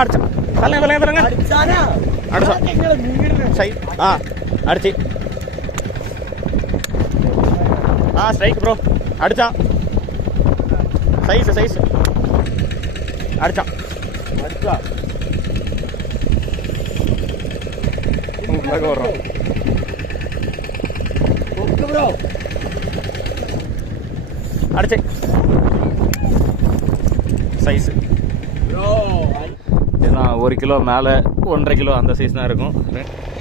അടിച്ചു. തലങ്ങ തലങ്ങ തലങ്ങ അടിച്ചോ. ആ അടിച്ച്. ആ സ്ട്രൈക്ക് ബ്രോ അടിച്ചാ. സൈസ് സൈസ് അടിച്ചാ. അടിച്ചാ. വരണം കൊക്ക് ബ്രോ தான் ஒரு கிலோ மேலே ஒன்றரை கிலோ அந்த சைஸ் தான் இருக்கும்.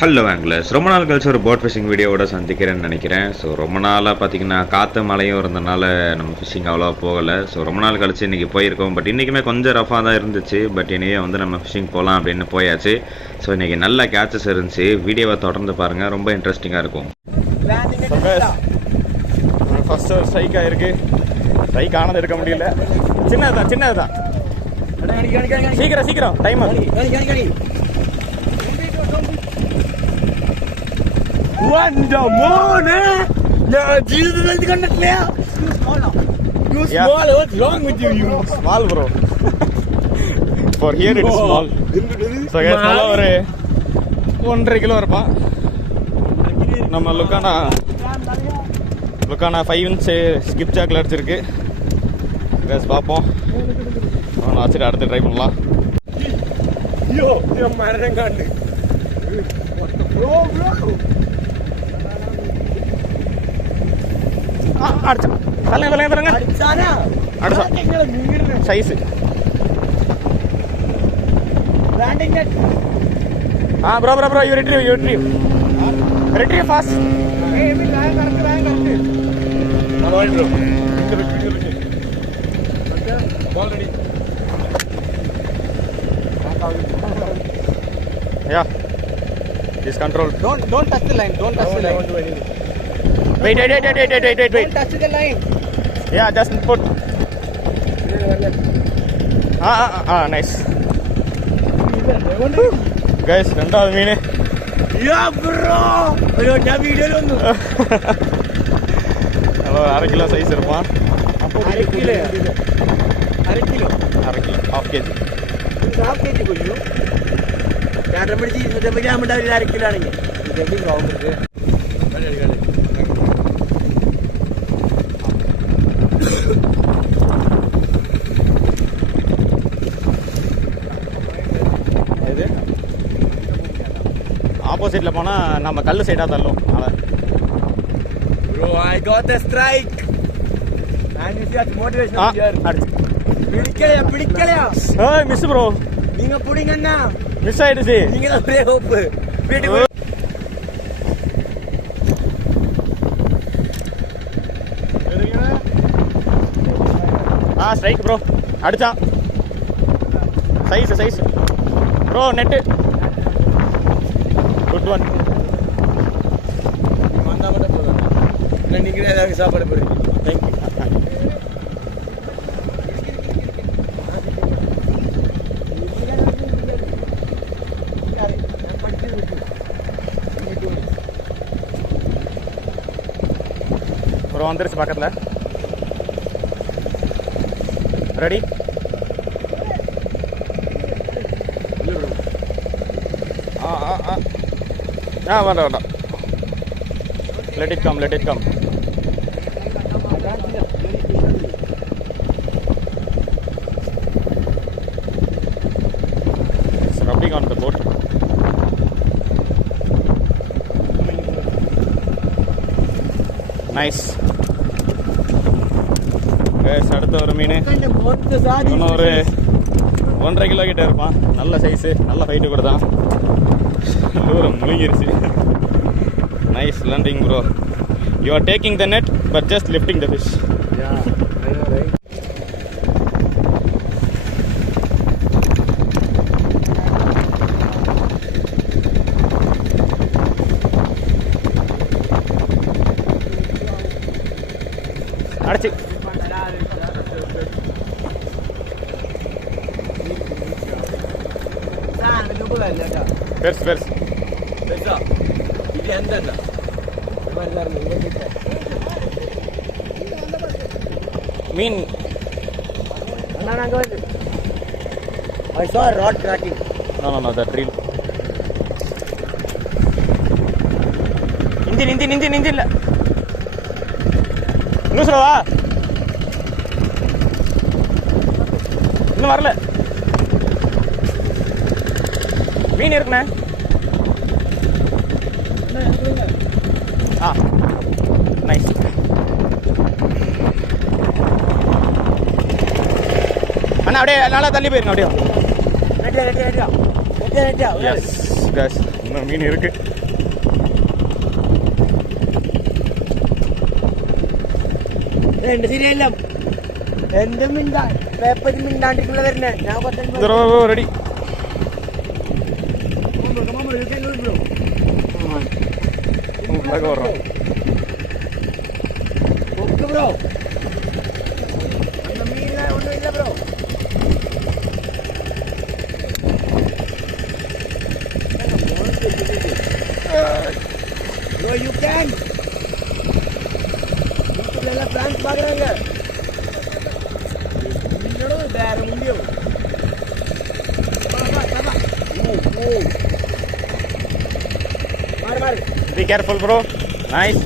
ஹலோ ஆங்கிலஸ் ரொம்ப நாள் கழிச்சு ஒரு போட் ஃபிஷிங் வீடியோவோட சந்திக்கிறேன்னு நினைக்கிறேன். ஸோ ரொம்ப நாளாக பார்த்தீங்கன்னா காற்று மழையும் இருந்தனால நம்ம ஃபிஷிங் அவ்வளோவா போகலை. ஸோ ரொம்ப நாள் கழிச்சு இன்றைக்கி போயிருக்கோம். பட் இன்றைக்குமே கொஞ்சம் ரஃபாக தான் இருந்துச்சு. பட் இனியே வந்து நம்ம ஃபிஷிங் போகலாம் அப்படின்னு போயாச்சு. ஸோ இன்றைக்கி நல்ல கேச்சஸ் இருந்துச்சு. வீடியோவை தொடர்ந்து பாருங்கள் ரொம்ப இன்ட்ரெஸ்டிங்காக இருக்கும். ஃபஸ்ட்டு ஸ்ட்ரைக்காக இருக்குது ஸ்ட்ரைக் ஆனது இருக்க. முடியல சின்னது தான் சின்னது தான் சீக்கிரம் சீக்கிரம். Time Wanda Mona! நான் ஜீவிதத்துல கண்டட்லையா You small, what's wrong with you? You? Guys நல்லா ஒரு ஒன்றரை கிலோ இருப்பான் நம்ம லுக்கானா லுக்கானா ஃபைவ் இன்ச் ஸ்கிப் ஜாக்கில் அடிச்சிருக்கு. கேஸ் பார்ப்போம் அவனை வச்சுட்டு அடுத்து ட்ரை பண்ணலாம் Yo, yo மரம் காண்டு Bro, bro. ஆ அடிச்சான் தலைங்க தலைங்க தலைங்க அடிச்சானா அடிச்சா. எங்களை மீறின size landing net ah bro bro ya yeah. He's control. don't don't touch the line don't touch no, the line. Don't do anything wait wait wait wait wait wait wait wait. Don't touch the line. Yeah just put. Ah ah ah, ah nice. Guys രണ്ടാമത് മീന്. അയ്യോ video വീഡിയോയിലൊന്നും hello അര kilo size എടുപ്പാ. இருப்பான் അര kilo അര kilo அரை kilo half KG half K G കൊല്ലു ചേട്ടൻ പിടിച്ച് ഇരുന്നൂറ്റമ്പത് ഗ്രാം ഉണ്ടാവില്ല അര കിലോ ആണെങ്കിൽ இது ஆப்போசிட்டில் போனால் நம்ம கல் சைடாக தள்ளும் அதனால் Bro, I got a miss bro நீங்க புடிங்கண்ணா மிஸ் ஆயிடுச்சு. நீங்க தான் ஒரே ஹோப்பு வீட்டுக்கு ஆ ஸ்ட்ரைக் ப்ரோ அடிச்சான் size size bro net good one வந்தால் மட்டும் போதும். இல்லை நீங்களே ஏதாவது சாப்பாடு போடுறீங்க தேங்க்யூ ப்ரோ வந்துருச்சு பக்கத்தில் ரெடி ஆ ஆ ஆ ஆ வேண்டாம் வேண்டாம் let it come let it come It's rubbing on the boat. Nice. Guys, அடுத்த ஒரு மீன். இன்னும் ஒரு ஒன்றரை கிலோ கிட்ட இருப்பான். நல்ல சைஸு நல்ல ஃபைட்டு கூட தான் தூரம் முழுங்கிருச்சு. Nice landing bro you are taking the net but just lifting the fish அடிச்சு பெருசு பெருசு பெருசா இது எந்த மீன் அண்ணா நாங்கள் வந்து I saw rod cracking no no no that reel engine engine engine engine இல்லை இன்னும் சொல்லவா இன்னும் வரல மீன் இருக்குண்ணே ready. Ready, ready. S case இன்னும் மீன் இருக்கு എന്റെ ശരിയല്ല എന്ത് മിണ്ടാ പേപ്പർ മിണ്ടാണ്ടിട്ടുള്ള വരുന്നേ ഞാൻ കുറച്ച് ready bro. Bro, you can. You can get a prank bag. You can get a prank bag. Be careful, bro. Nice.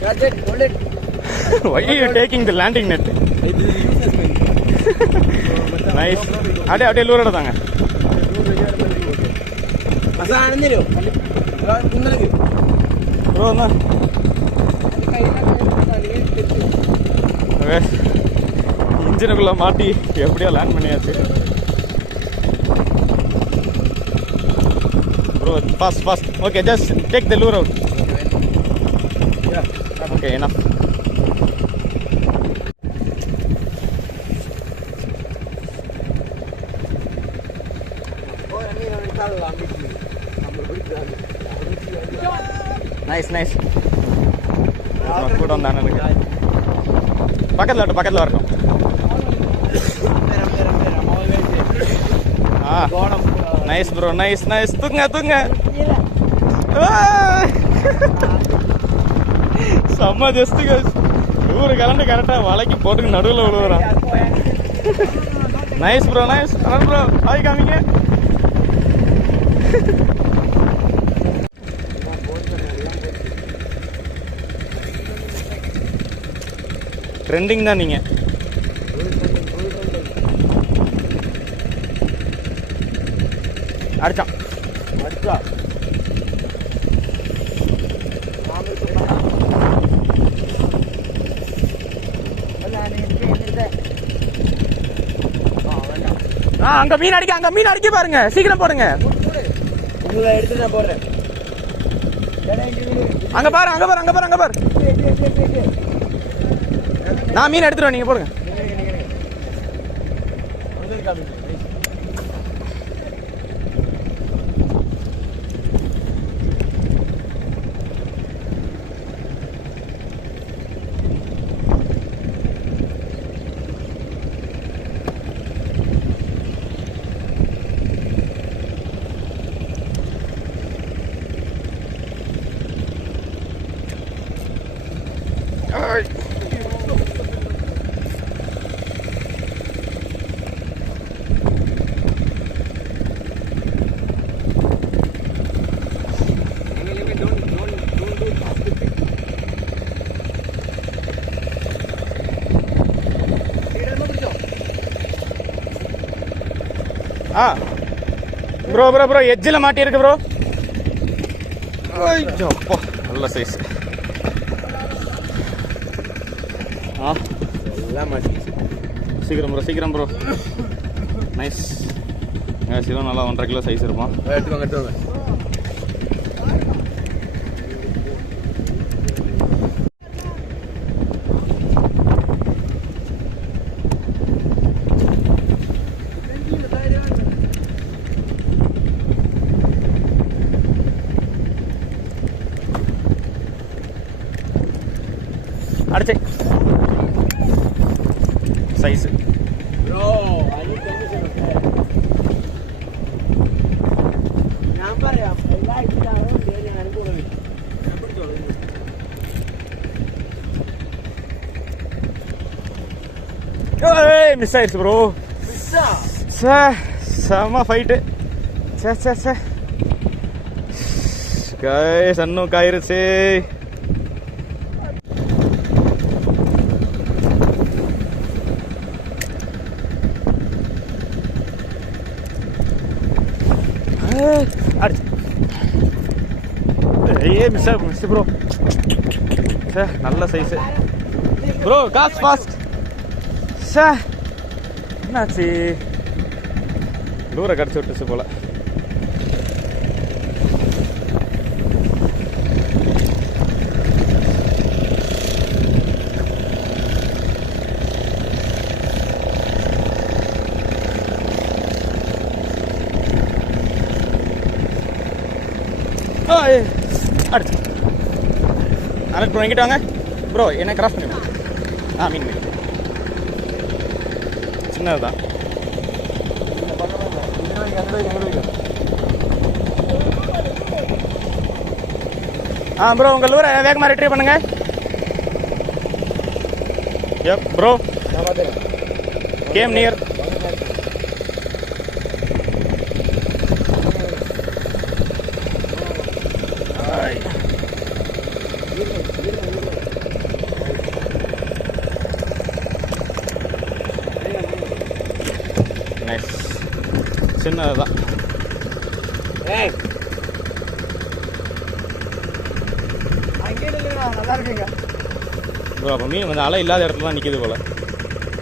That's it. Hold it. why you taking the landing net nice അടെ അടെ lure എടുത്താങ്ക അസാണെന്നല്ലോ നിങ്ങൾക്ക് bro എന്നാ okay இன்ஜினுக்குள்ள மாட்டி எப்படியோ land பண்ணியாச்சு bro fast fast okay just take the lure out okay என்ன nice nice கூட வந்தானே எனக்கு பக்கத்தில் வரட்டும் பக்கத்தில் வரட்டும் ஆ நைஸ் ப்ரோ நைஸ் நைஸ் தூங்க தூங்க செம்ம ஜஸ்ட் ஊரு கலண்டு கரெக்டாக வலைக்கு போட்டு நடுவில் விழுவுறான். Nice bro nice bro hi காமிங்க ட்ரெண்டிங் தான் நீங்கள் அடிச்சான் அடிச்சா ஆ அங்கே மீன் அடிக்க அங்கே மீன் அடிக்க பாருங்க. சீக்கிரம் போடுங்க. உங்களை எடுத்து போடுறேன். அங்கே பாரு அங்கே பாரு அங்கே பாரு அங்கே பாரு. நான் மீன் எடுத்துருவேன் நீங்க போடுங்க. ஆ. ப்ரோ ப்ரோ ப்ரோ எஜ்ஜில் மாட்டியிருக்கு ப்ரோ ஐயோப்பா. நல்ல சைஸ் ஆ. எல்லாம் மாட்டிச்சு சீக்கிரம் ப்ரோ சீக்கிரம் ப்ரோ நைஸ் சிவன் நல்லா ஒன்றரை கிலோ சைஸ் இருப்பான். எடுத்துக்கோங்க எடுத்துக்கோங்க. மிஸ் ஆயிடுச்சு ப்ரோ சே செம ஃபைட்டு சே சே சே. காய் சன்னும் காயிருச்சு. ஏ மிஸ் மிஸ் ப்ரோ சே நல்ல சைஸு ப்ரோ காஸ் ஃபாஸ்ட் சே. என்னாச்சு? லூரை கடிச்சு விட்டுச்சு போல. அடிச்சு அனட் ப்ரோ எங்கிட்ட வாங்க. ப்ரோ என்ன கிராஸ் பண்ணி ஆ மீன் மீன். சின்னதுதான் ஆ ப்ரோ உங்கள் லூரை வேகமாக ரிட்ரீவ் பண்ணுங்க. எப் ப்ரோ கேம் நியர் அங்கே இல்லைண்ணா நல்லா இருக்குங்க ப்ரோ அப்போ மீன் கொஞ்சம் அலை இல்லாத இடத்துல தான் நிற்கிது போல.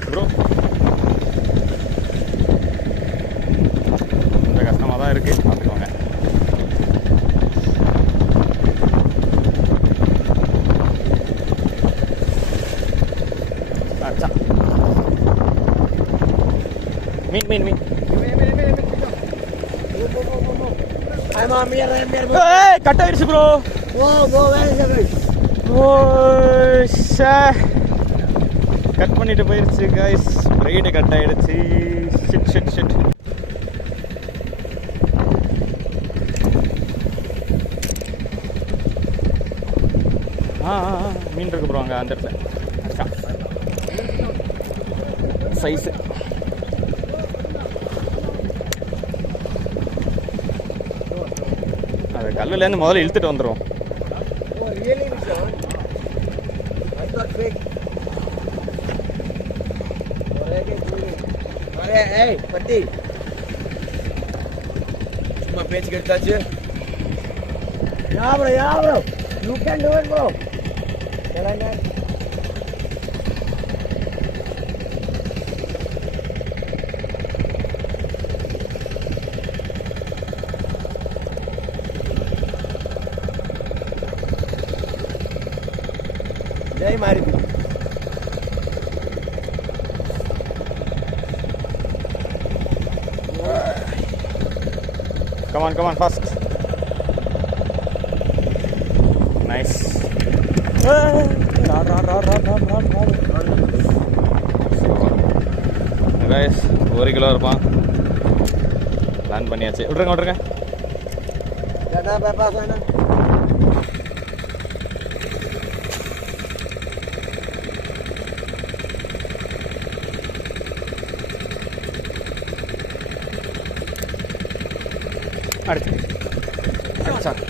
ப்ரோ. கொஞ்சம் கஷ்டமாக தான் இருக்குது பார்த்துக்கோங்க மீன் மீன் மீன். கட் ஆயிடுச்சு ப்ரோ ஓ ஷே. கட் பண்ணிட்டு போயிடுச்சு கைஸ் பிரைடு கட் ஆயிடுச்சு ஷிட் ஷிட் ஷிட் ஆ மீன் இருக்கு ப்ரோ அங்கே அந்த இடத்துல. சைஸு கல்லுலேருந்து முதல்ல இழுத்துட்டு வந்துடும் சும்மா பேச்சு கெடுத்தாச்சு. Yeah bro yeah bro you can do it bro சொல்லுங்க ஜெய் மாரி Come on, come on, fast. Nice. Guys ஒரு கிலோ இருப்பான் பிளான் பண்ணியாச்சு விட்ருங்க விட்ருங்க அடுத்து. சார்.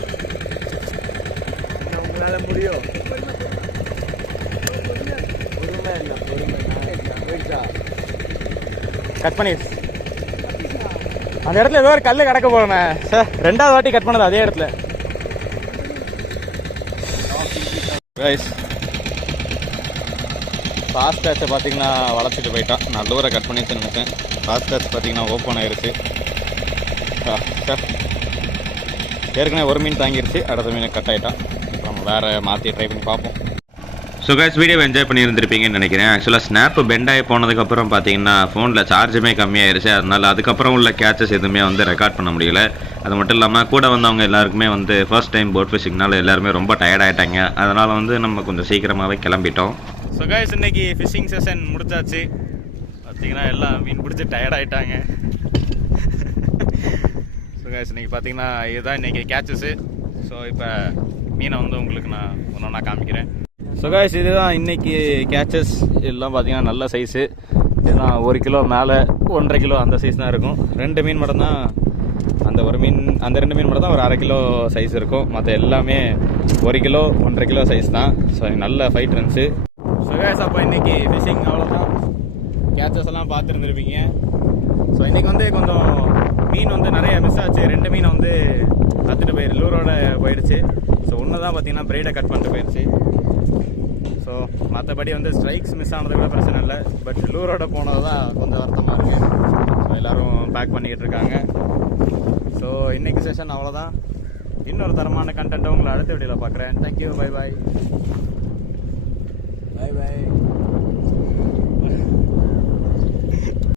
உங்களால் முடியும். கட் பண்ணி. அந்த இடத்துல ஏதோ ஒரு கல் கிடக்க போகிறேன் சார் ரெண்டாவது வாட்டி கட் பண்ணது அதே இடத்துல. ரைஸ் ஃபாஸ்ட் கேட்சை பார்த்தீங்கன்னா வளர்த்துட்டு போயிட்டான். நல்ல ஊரை கட் பண்ணி நினைச்சேன். ஃபாஸ்ட் கேட்ச் பார்த்தீங்கன்னா ஓப்பன் ஆயிடுச்சு ஏற்கனவே ஒரு மீன் தாங்கிருச்சு அடுத்த மீன் கட் ஆயிட்டான் அப்புறம் வேற மாற்றி ட்ரை பண்ணி பார்ப்போம். ஸோ கைஸ் வீடியோ என்ஜாய் பண்ணியிருந்திருப்பீங்கன்னு நினைக்கிறேன். ஆக்சுவலாக ஸ்னாப் பெண்ட் ஆகி போனதுக்கப்புறம் பார்த்தீங்கன்னா ஃபோனில் சார்ஜுமே கம்மியாயிருச்சு. அதனால அதுக்கப்புறம் உள்ள கேச்சஸ் எதுவுமே வந்து ரெக்கார்ட் பண்ண முடியல. அது மட்டும் இல்லாமல் கூட வந்தவங்க எல்லாருக்குமே வந்து ஃபர்ஸ்ட் டைம் போட் ஃபிஷிங்னால எல்லாருமே ரொம்ப டயர்ட் ஆயிட்டாங்க. அதனால் வந்து நம்ம கொஞ்சம் சீக்கிரமாகவே கிளம்பிட்டோம். ஸோ கைஸ் இன்னைக்கு ஃபிஷிங் செஷன் முடிச்சாச்சு பார்த்தீங்கன்னா எல்லாம் மீன் பிடிச்சி டயர்ட் ஆயிட்டாங்க. ஸோ கைஸ் பார்த்தீங்கன்னா இதுதான் இன்றைக்கி கேச்சஸு ஸோ இப்போ மீனை வந்து உங்களுக்கு நான் ஒன்று ஒன்றா காமிக்கிறேன். ஸோ கைஸ் இதுதான் இன்றைக்கி கேச்சஸ் எல்லாம் பார்த்தீங்கன்னா நல்ல சைஸு இதுதான் ஒரு கிலோ மேலே ஒன்றரை கிலோ அந்த சைஸ் தான் இருக்கும். ரெண்டு மீன் மட்டும் தான் அந்த ஒரு மீன் அந்த ரெண்டு மீன் மட்டும் தான் ஒரு அரை கிலோ சைஸ் இருக்கும். மற்ற எல்லாமே ஒரு கிலோ ஒன்றரை கிலோ சைஸ் தான். ஸோ நல்ல ஃபைட் இருந்துச்சு ஸோ கேஸ் அப்போ இன்றைக்கி ஃபிஷிங் அவ்வளோதான் கேச்சஸ் எல்லாம் பார்த்துருந்துருப்பீங்க ஸோ இன்னைக்கு வந்து கொஞ்சம் மீன் வந்து நிறைய ரெண்டு மீன் வந்து கற்றுட்டு போயிரு லூரோட போயிடுச்சு. ஸோ ஒன்று தான் பார்த்தீங்கன்னா பிரைடை கட் பண்ணிட்டு போயிடுச்சு ஸோ மற்றபடி வந்து ஸ்ட்ரைக்ஸ் மிஸ் ஆனது கூட பிரச்சனை இல்லை. பட் லூரோட போனது தான் கொஞ்சம் வருத்தமாக இருக்குது ஸோ எல்லோரும் பேக் பண்ணிக்கிட்டு இருக்காங்க. ஸோ இன்றைக்கி செஷன் அவ்வளோதான் இன்னொரு தரமான கண்டென்ட்டை உங்களை அடுத்த வீடியோவில் பார்க்குறேன் தேங்க்யூ பை பாய் பாய் பாய்